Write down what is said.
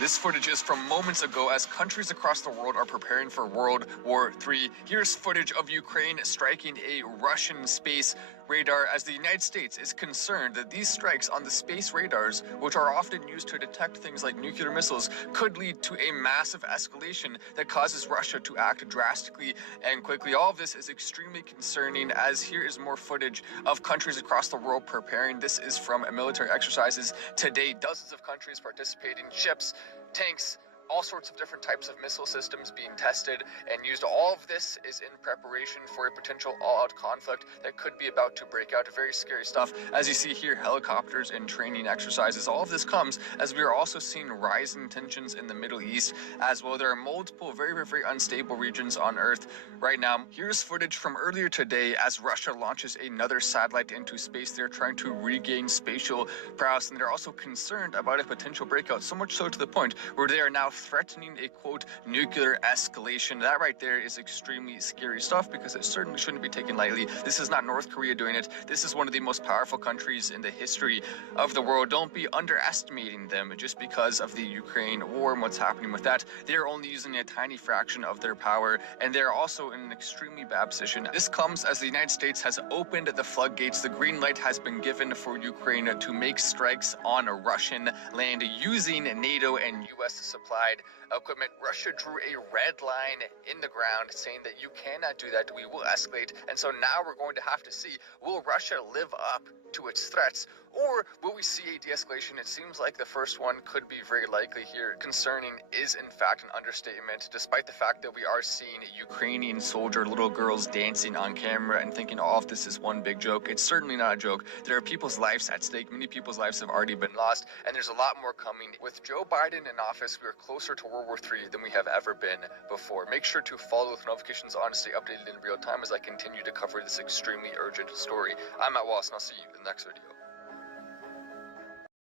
This footage is from moments ago as countries across the world are preparing for World War III. Here's footage of Ukraine striking a Russian space radar as the United States is concerned that these strikes on the space radars, which are often used to detect things like nuclear missiles, could lead to a massive escalation that causes Russia to act drastically and quickly. All of this is extremely concerning, as here is more footage of countries across the world preparing. This is from military exercises today. Dozens of countries participating, ships, tanks, all sorts of different types of missile systems being tested and used. All of this is in preparation for a potential all-out conflict that could be about to break out. Very scary stuff. As you see here, helicopters and training exercises. All of this comes as we are also seeing rising tensions in the Middle East as well. There are multiple very unstable regions on Earth right now. Here's footage from earlier today as Russia launches another satellite into space. They're trying to regain spatial prowess, and they're also concerned about a potential breakout, so much so to the point where they are now threatening a quote nuclear escalation. That right there is extremely scary stuff because it certainly shouldn't be taken lightly. This is not North Korea doing it. This is one of the most powerful countries in the history of the world. Don't be underestimating them just because of the Ukraine war and what's happening with that. They're only using a tiny fraction of their power, and they're also in an extremely bad position. This comes as the United States has opened the floodgates. The green light has been given for Ukraine to make strikes on Russian land using NATO and US supplied equipment. Russia drew a red line in the ground saying that you cannot do that. We will escalate. And so now we're going to have to see, will Russia live up to its threats, or will we see a de-escalation? It seems like the first one could be very likely here. Concerning is in fact an understatement, despite the fact that we are seeing Ukrainian soldier little girls dancing on camera and thinking all of this is one big joke. It's certainly not a joke. There are people's lives at stake. Many people's lives have already been lost, and there's a lot more coming. With Joe Biden in office, we are closer to World War III than we have ever been before. Make sure to follow with notifications on to stay updated in real time as I continue to cover this extremely urgent story. I'm Matt Wallace, and I'll see you in the next video.